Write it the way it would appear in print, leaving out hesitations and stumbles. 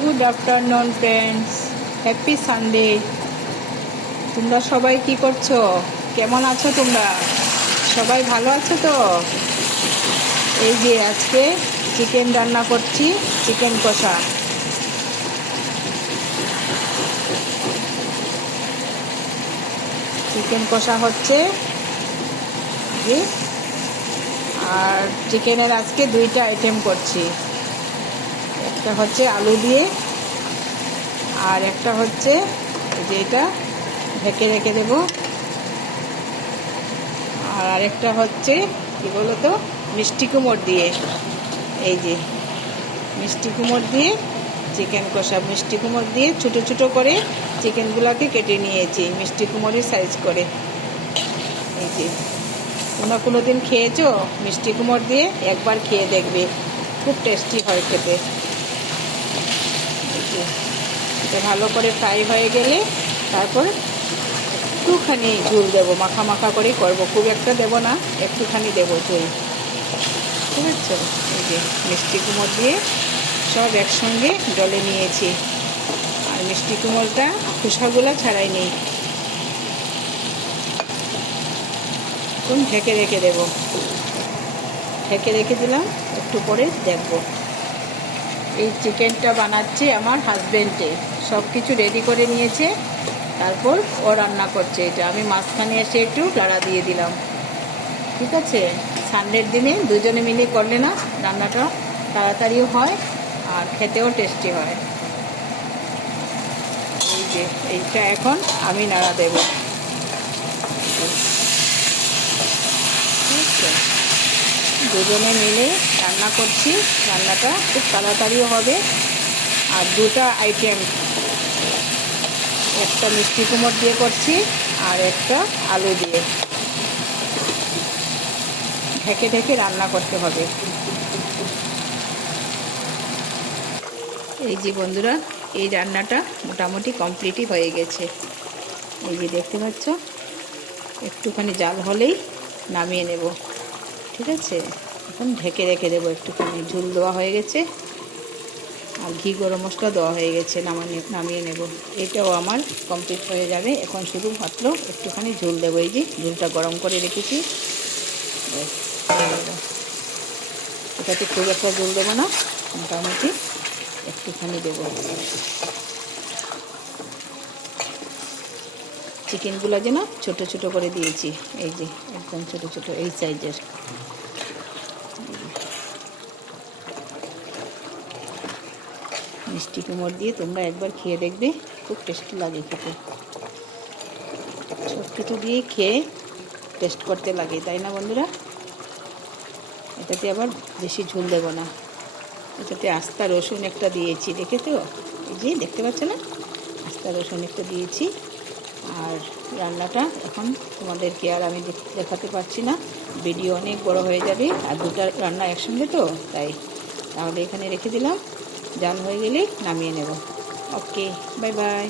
Good afternoon friends, happy Sunday. তোমরা সবাই কি করছো? কেমন আছো তোমরা? সবাই ভালো আছো তো? এই যে আজকে চিকেন রান্না করছি, চিকেন কষা। চিকেন কষা হচ্ছে যে, আর চিকেনের আজকে দুইটা আইটেম করছি। একটা হচ্ছে আলু দিয়ে, আর একটা হচ্ছে যে এটা ঢেকে রেখে দেব। আর আরেকটা হচ্ছে কি বলো তো, মিষ্টি কুমড় দিয়ে। এই যে মিষ্টি কুমড় দিয়ে চিকেন কষা। মিষ্টি কুমড় দিয়ে ছোটো ছোটো করে চিকেনগুলোকে কেটে নিয়েছি মিষ্টি কুমড়ের সাইজ করে। এই যে তোমরা কোনো দিন খেয়েছো মিষ্টি কুমড় দিয়ে? একবার খেয়ে দেখবে, খুব টেস্টি হয় খেতে। এটা ভালো করে ফ্রাই হয়ে গেলে তারপর একটুখানি ঝোল দেবো, মাখা মাখা করেই করবো, খুব একটা দেবো না, একটুখানি দেবো ঝোল। ঠিক আছে? এই যে মিষ্টি কুমড় দিয়ে সব একসঙ্গে ডলে নিয়েছি। আর মিষ্টি কুমড়টা খোসাগুলো ছাড়াই নেই। এখন ঢেকে রেখে দেবো। ঢেকে রেখে দিলাম, একটু পরে দেখব। এই চিকেনটা বানাচ্ছে আমার হাজবেন্ডে, সব কিছু রেডি করে নিয়েছে, তারপর ও রান্না করছে। এটা আমি মাঝখানে এসে একটু লাড়া দিয়ে দিলাম। ঠিক আছে? সানডের দিনে দুজনে মিলে করলে না রান্নাটা তাড়াতাড়িও হয় আর খেতেও টেস্টি হয়। এই যে এইটা এখন আমি নাড়া দেব। ঠিক আছে? দুজনে মিলে রান্না করছি, রান্নাটা খুব তাড়াতাড়িও হবে। আর দুটা আইটেম, একটা মিষ্টি কুমড় দিয়ে করছি আর একটা আলু দিয়ে। ঢেকে ঢেকে রান্না করতে হবে। এই যে বন্ধুরা, এই রান্নাটা মোটামুটি কমপ্লিটই হয়ে গেছে। এই যে দেখতে পাচ্ছ, একটুখানি জাল হলেই নামিয়ে নেব। ঠিক আছে? এখন ঢেকে রেখে দেবো। একটুখানি ঝোল দেওয়া হয়ে গেছে আর ঘি গরম মশলা দেওয়া হয়ে গেছে, নামিয়ে নেব। এটাও আমার কমপ্লিট হয়ে যাবে। এখন শুধু মাত্র একটুখানি ঝোল দেবো। এই যে ঝোলটা গরম করে রেখেছি, এটাতে খুব একটা ঝোল দেবো না, মোটামুটি একটুখানি দেবো। চিকেনগুলো যেন ছোট ছোট করে দিয়েছি, এই যে একদম ছোট ছোট এই সাইজের। মিষ্টি কুমড় দিয়ে তোমরা একবার খেয়ে দেখবে, খুব টেস্টি লাগে খেতে। সব কিছু দিয়ে খেয়ে টেস্ট করতে লাগে, তাই না বন্ধুরা? এটাতে আবার বেশি ঝোল দেবো না। এটাতে আস্তা রসুন একটা দিয়েছি, দেখেছো? এই যে দেখতে পাচ্ছ না, আস্তা রসুন একটা দিয়েছি। আর রান্নাটা এখন তোমাদেরকে আর আমি দেখাতে পারছি না, ভিডিও অনেক বড় হয়ে যাবে। আর দুটা রান্না একসঙ্গে তো, তাই। তাহলে এখানে রেখে দিলাম, জাল হয়ে গেলে নামিয়ে নেব। ওকে, বাই বাই।